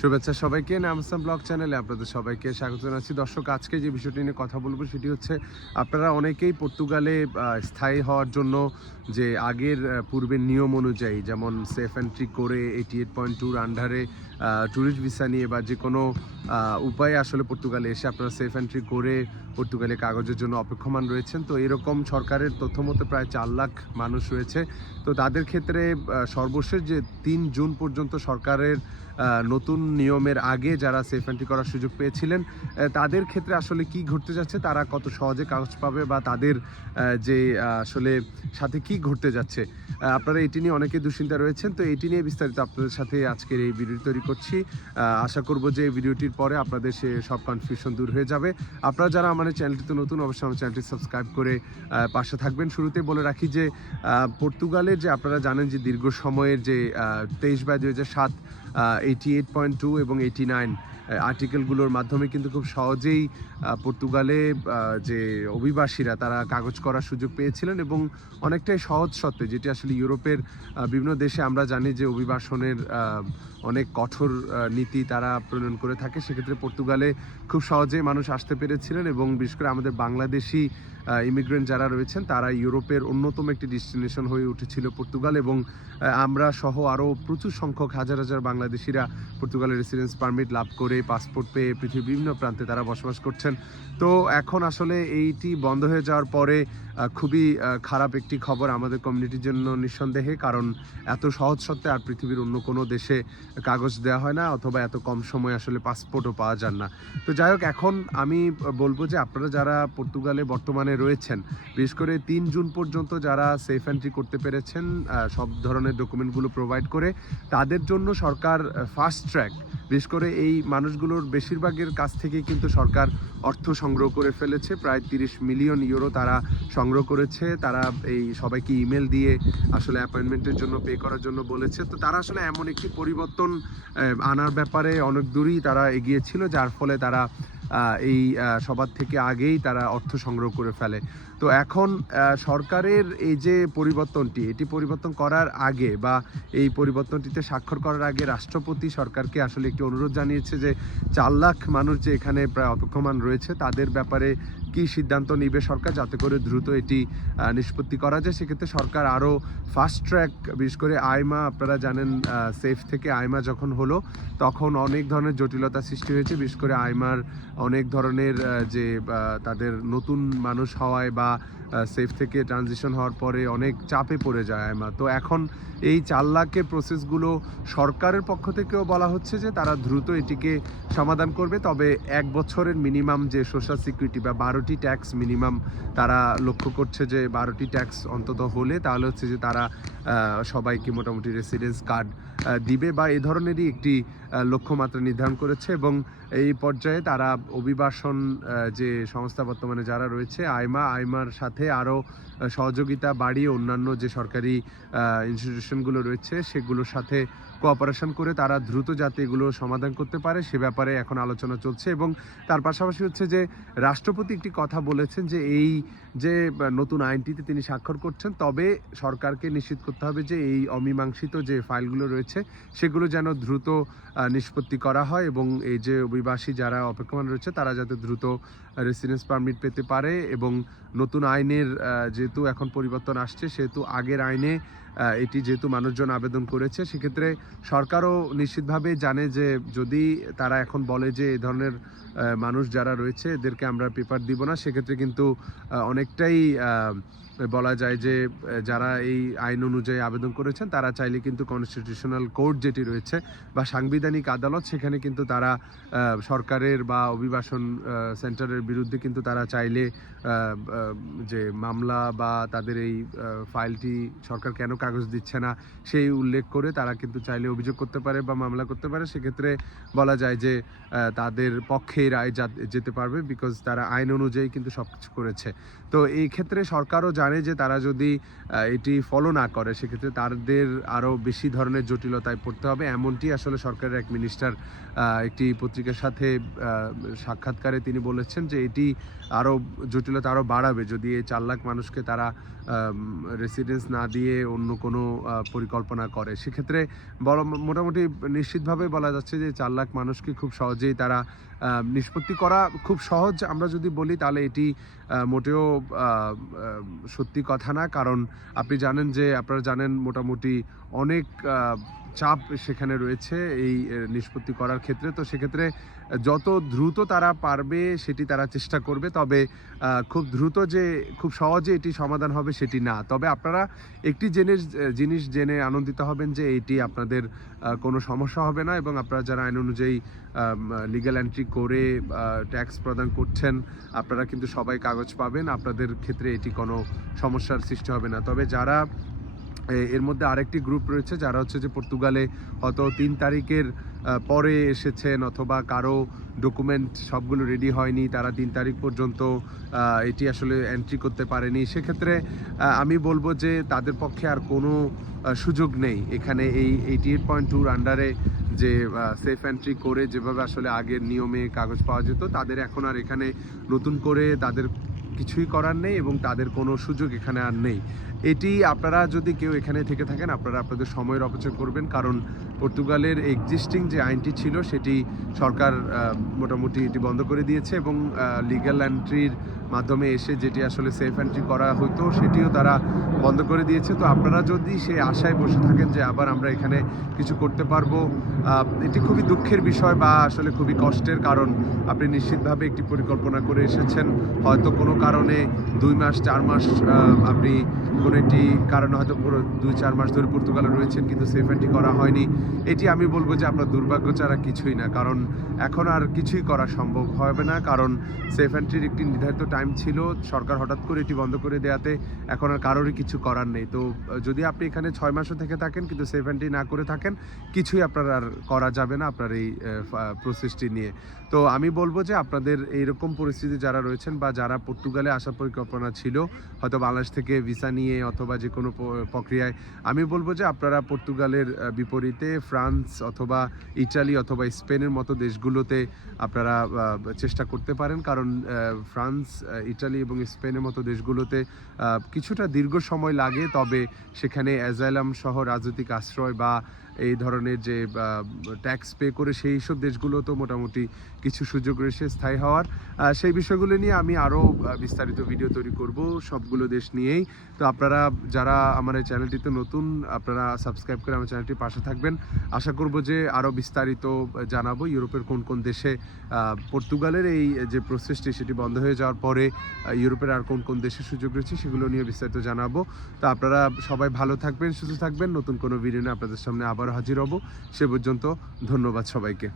শুভেচ্ছা সবাইকে। নামসাম ব্লগ চ্যানেলে আপনাদের সবাইকে স্বাগত জানাচ্ছি। দর্শক, আজকে যে বিষয়টি নিয়ে কথা বলব সেটি হচ্ছে, আপনারা অনেকেই পর্তুগালে স্থায়ী হওয়ার জন্য যে আগের পূর্বের নিয়ম অনুযায়ী, যেমন সেফ এন্ট্রি করে এইটি এইট পয়েন্ট টুর আন্ডারে ট্যুরিস্ট ভিসা নিয়ে বা যে কোনো উপায়ে আসলে পর্তুগালে এসে আপনারা সেফ এন্ট্রি করে পর্তুগালে কাগজের জন্য অপেক্ষমান রয়েছেন। তো এরকম সরকারের তথ্য মতে প্রায় চার লাখ মানুষ রয়েছে। তো তাদের ক্ষেত্রে সর্বশেষ যে তিন জুন পর্যন্ত সরকারের নতুন নিয়মের আগে যারা সেফ এন্ট্রি করার সুযোগ পেয়েছিলেন তাদের ক্ষেত্রে আসলে কি ঘটতে যাচ্ছে, তারা কত সহজে কাগজ পাবে বা তাদের যে, আসলে সাথে কি ঘটতে যাচ্ছে? আপনারা এটি নিয়ে অনেকে দুশ্চিন্তা রয়েছেন। তো এটি নিয়ে বিস্তারিত আপনাদের সাথে আজকের এই ভিডিও তৈরি করছি। আশা করব যে এই ভিডিওটির পরে আপনাদের সে সব কনফিউশন দূর হয়ে যাবে। আপনারা যারা আমার চ্যানেলটিতে নতুন, অবশ্যই আমার চ্যানেলটি সাবস্ক্রাইব করে পাশে থাকবেন। শুরুতে বলে রাখি যে পর্তুগালের যে আপনারা জানেন যে দীর্ঘ সময়ের যে তেইশ বাই দুই হাজার সাত এইটি এইট পয়েন্ট টু এবং এইটি নাইন আর্টিকেলগুলোর মাধ্যমে কিন্তু খুব সহজেই পর্তুগালে যে অভিবাসীরা তারা কাগজ করার সুযোগ পেয়েছিলেন এবং অনেকটাই সহজ সত্ত্বে, যেটি আসলে ইউরোপের বিভিন্ন দেশে আমরা জানি যে অভিবাসনের অনেক কঠোর নীতি তারা প্রণয়ন করে থাকে, সেক্ষেত্রে পর্তুগালে খুব সহজেই মানুষ আসতে পেরেছিলেন এবং বিশেষ করে আমাদের বাংলাদেশি ইমিগ্রেন্ট যারা রয়েছেন, তারা ইউরোপের অন্যতম একটি ডেস্টিনেশন হয়ে উঠেছিল পর্তুগাল এবং আমরা সহ আরও প্রচুর সংখ্যক হাজার হাজার বাংলাদেশিরা পর্তুগালের রেসিডেন্স পারমিট লাভ করে পাসপোর্ট পেয়ে পৃথিবীর বিভিন্ন প্রান্তে তারা বসবাস করছেন। তো এখন আসলে এইটি বন্ধ হয়ে যাওয়ার পরে খুবই খারাপ একটি খবর আমাদের কমিউনিটির জন্য নিঃসন্দেহে, কারণ এত সহজ সত্ত্বে আর পৃথিবীর অন্য কোনো দেশে কাগজ দেওয়া হয় না, অথবা এত কম সময়ে আসলে পাসপোর্টও পাওয়া যান না। তো যাই হোক, এখন আমি বলব যে আপনারা যারা পর্তুগালে বর্তমানে রয়েছেন। বিশেষ করে তিন জুন পর্যন্ত যারা সেফ এন্ট্রি করতে পেরেছেন সব ধরনের ডকুমেন্টগুলো প্রোভাইড করে, তাদের জন্য সরকার ফাস্ট ট্র্যাক বিশেষ করে এই মানুষগুলোর বেশিরভাগের কাছ থেকে কিন্তু সরকার অর্থ সংগ্রহ করে ফেলেছে। প্রায় তিরিশ মিলিয়ন ইউরো তারা সংগ্রহ করেছে। তারা এই সবাইকে ইমেল দিয়ে আসলে অ্যাপয়েন্টমেন্টের জন্য পে করার জন্য বলেছে। তো তারা আসলে এমন একটি পরিবর্তন আনার ব্যাপারে অনেক দূরই তারা এগিয়েছিল, যার ফলে তারা এই সবার থেকে আগেই তারা অর্থ সংগ্রহ করে ফেলে। তো এখন সরকারের এই যে পরিবর্তনটি, এটি পরিবর্তন করার আগে বা এই পরিবর্তনটিতে স্বাক্ষর করার আগে রাষ্ট্রপতি সরকারকে আসলে একটি অনুরোধ জানিয়েছে যে, চার লাখ মানুষ যে এখানে প্রায় অপেক্ষমান রয়েছে, তাদের ব্যাপারে কি সিদ্ধান্ত নিবে সরকার যাতে করে দ্রুত এটি নিষ্পত্তি করা যায়? সেক্ষেত্রে সরকার আরও ফাস্ট ট্র্যাক বিশেষ করে আয়মা আপনারা জানেন সেফ থেকে আয়মা যখন হলো, তখন অনেক ধরনের জটিলতা সৃষ্টি হয়েছে। বিশেষ করে আয়মার অনেক ধরনের যে তাদের নতুন মানুষ হওয়ায় বা সেফ থেকে ট্রানজিশন হওয়ার পরে অনেক চাপে পড়ে যায় আয়মা তো এখন এই চার লাখের প্রসেসগুলো সরকারের পক্ষ থেকেও বলা হচ্ছে যে তারা দ্রুত এটিকে সমাধান করবে। তবে এক বছরের মিনিমাম যে সোশ্যাল সিকিউরিটি বা বারোটি ট্যাক্স মিনিমাম তারা লক্ষ্য করছে যে বারোটি ট্যাক্স অন্তত হলে তাহলে হচ্ছে যে তারা সবাইকে মোটামুটি রেসিডেন্স কার্ড দিবে বা এ ধরনেরই একটি লক্ষ্যমাত্রা নির্ধারণ করেছে এবং এই পর্যায়ে তারা অভিবাসন যে সংস্থা বর্তমানে যারা রয়েছে আইমা, আইমার সাথে আরও সহযোগিতা বাড়িয়ে অন্যান্য যে সরকারি ইনস্টিটিউশনগুলো রয়েছে সেগুলোর সাথে কোঅপারেশন করে তারা দ্রুত যাতে এগুলো সমাধান করতে পারে, সে ব্যাপারে এখন আলোচনা চলছে এবং তার পাশাপাশি হচ্ছে যে রাষ্ট্রপতি একটি কথা বলেছেন যে এই যে নতুন আইনটিতে তিনি স্বাক্ষর করছেন, তবে সরকারকে নিশ্চিত করতে হবে যে এই অমীমাংসিত যে ফাইলগুলো রয়েছে, সেগুলো যেন দ্রুত নিষ্পত্তি করা হয় এবং এই যে অভিবাসী যারা অপেক্ষমান রয়েছে, তারা যাতে দ্রুত রেসিডেন্স পারমিট পেতে পারে এবং নতুন আইনের যেহেতু এখন পরিবর্তন আসছে, সেহেতু আগের আইনে এটি যেহেতু মানুষজন আবেদন করেছে, সেক্ষেত্রে সরকারও নিশ্চিতভাবে জানে যে যদি তারা এখন বলে যে এ ধরনের মানুষ যারা রয়েছে, এদেরকে আমরা পেপার দিব না, সেক্ষেত্রে কিন্তু অনেকটাই বলা যায় যে যারা এই আইন অনুযায়ী আবেদন করেছেন, তারা চাইলে কিন্তু কনস্টিটিউশনাল কোর্ট যেটি রয়েছে বা সাংবিধানিক আদালত, সেখানে কিন্তু তারা সরকারের বা অভিবাসন সেন্টারের বিরুদ্ধে কিন্তু তারা চাইলে যে মামলা বা তাদের এই ফাইলটি সরকার কেন কাগজ দিচ্ছে না, সেই উল্লেখ করে তারা কিন্তু চাইলে অভিযোগ করতে পারে বা মামলা করতে পারে। সেক্ষেত্রে বলা যায় যে তাদের পক্ষে রায় যেতে পারবে বিকজ তারা আইন অনুযায়ী কিন্তু সব কিছু করেছে। তো এই ক্ষেত্রে সরকারও জানে জানে যে তারা যদি এটি ফলো না করে, সেক্ষেত্রে তাদের আরও বেশি ধরনের জটিলতায় পড়তে হবে। এমনটি আসলে সরকারের এক মিনিস্টার একটি পত্রিকার সাথে সাক্ষাৎকারে তিনি বলেছেন যে এটি আরও জটিলতা আরও বাড়াবে। যদি এই চার লাখ মানুষকে তারা রেসিডেন্স না দিয়ে অন্য কোনো পরিকল্পনা করে, সেক্ষেত্রে বড় মোটামুটি নিশ্চিতভাবে বলা যাচ্ছে যে চার লাখ মানুষকে খুব সহজেই তারা নিষ্পত্তি করা খুব সহজ। আমরা যদি বলি তাহলে এটি মোটেও সত্যি কথা না। কারণ আপনি জানেন যে আপনারা জানেন মোটামুটি অনেক চাপ সেখানে রয়েছে এই নিষ্পত্তি করার ক্ষেত্রে। তো সেক্ষেত্রে যত দ্রুত তারা পারবে সেটি তারা চেষ্টা করবে, তবে খুব দ্রুত যে, খুব সহজে এটি সমাধান হবে সেটি না। তবে আপনারা একটি জিনিস জিনিস জেনে আনন্দিত হবেন যে এটি আপনাদের কোনো সমস্যা হবে না এবং আপনারা যারা আইন অনুযায়ী লিগ্যাল এন্ট্রি করে ট্যাক্স প্রদান করছেন, আপনারা কিন্তু সবাই কাগজ পাবেন। আপনাদের ক্ষেত্রে এটি কোনো সমস্যার সৃষ্টি হবে না। তবে যারা এর মধ্যে আরেকটি গ্রুপ রয়েছে যারা হচ্ছে যে পর্তুগালে হয়তো তিন তারিখের পরে এসেছেন অথবা কারও ডকুমেন্ট সবগুলো রেডি হয়নি, তারা তিন তারিখ পর্যন্ত এটি আসলে এন্ট্রি করতে পারেনি। সেক্ষেত্রে আমি বলব যে তাদের পক্ষে আর কোনো সুযোগ নেই। এখানে এই এইটি এইট পয়েন্ট টুর আন্ডারে যে সেফ এন্ট্রি করে যেভাবে আসলে আগের নিয়মে কাগজ পাওয়া যেত, তাদের এখন আর এখানে নতুন করে তাদের কিছুই করার নেই এবং তাদের কোনো সুযোগ এখানে আর নেই। এটি আপনারা যদি কেউ এখানে থেকে থাকেন, আপনারা আপনাদের সময়ের অপচয় করবেন, কারণ পর্তুগালের এক্সিস্টিং যে আইনটি ছিল, সেটি সরকার মোটামুটি এটি বন্ধ করে দিয়েছে এবং লিগ্যাল এন্ট্রির মাধ্যমে এসে যেটি আসলে সেফ এন্ট্রি করা হতো, সেটিও তারা বন্ধ করে দিয়েছে। তো আপনারা যদি সেই আশায় বসে থাকেন যে আবার আমরা এখানে কিছু করতে পারব এটি খুবই দুঃখের বিষয় বা আসলে খুবই কষ্টের, কারণ আপনি নিশ্চিতভাবে একটি পরিকল্পনা করে এসেছেন। হয়তো কোনো কারণে দুই মাস, চার মাস আপনি কোনো একটি কারণে হয়তো পুরো দুই, চার মাস ধরে পর্তুগালে রয়েছেন, কিন্তু সেফ এন্ট্রি করা হয়নি। এটি আমি বলব যে আপনার দুর্ভাগ্য ছাড়া কিছুই না, কারণ এখন আর কিছুই করা সম্ভব হবে না, কারণ সেফ এন্ট্রির একটি নির্ধারিত টাইম ছিল, সরকার হঠাৎ করে এটি বন্ধ করে দেওয়াতে এখন আর কারোরই কিছু করার নেই। তো, যদি আপনি এখানে ছয় মাসও থেকে থাকেন, কিন্তু সেফ এন্ট্রি না করে থাকেন, কিছুই আপনার আর করা যাবে না আপনার এই প্রসেসটি নিয়ে। তো আমি বলব যে আপনাদের এইরকম পরিস্থিতি যারা রয়েছেন বা যারা পর্তুগালে আসার পরিকল্পনা ছিল, হয়তো বাংলাদেশ থেকে ভিসা নিয়ে অথবা যে কোনো প্রক্রিয়ায়, আমি বলব যে আপনারা পর্তুগালের বিপরীতে ফ্রান্স অথবা ইটালি অথবা স্পেনের মতো দেশগুলোতে আপনারা চেষ্টা করতে পারেন। কারণ ফ্রান্স ইটালি এবং স্পেনের মতো দেশগুলোতে কিছুটা দীর্ঘ সময় লাগে। তবে সেখানে অ্যাজাইলাম সহ রাজনৈতিক আশ্রয় বা এই ধরনের যে ট্যাক্স পে করে সেই সব দেশগুলো তো মোটামুটি কিছু সুযোগ রয়েছে, স্থায়ী হওয়ার। সেই বিষয়গুলো নিয়ে আমি আরও বিস্তারিত ভিডিও তৈরি করব সবগুলো দেশ নিয়েই। তো আপনারা যারা আমার এই চ্যানেলটিতে নতুন, আপনারা সাবস্ক্রাইব করে আমার চ্যানেলটির পাশে থাকবেন। আশা করব যে আরও বিস্তারিত জানাব ইউরোপের কোন কোন দেশে পর্তুগালের এই যে প্রসেসটি সেটি বন্ধ হয়ে যাওয়ার পরে ইউরোপের আর কোন কোন দেশে সুযোগ রয়েছে সেগুলো নিয়ে বিস্তারিত জানাব। তো আপনারা সবাই ভালো থাকবেন, সুস্থ থাকবেন। নতুন কোনো ভিডিও নিয়ে আপনাদের সামনে আবার হাজির হব। সে পর্যন্ত ধন্যবাদ সবাইকে।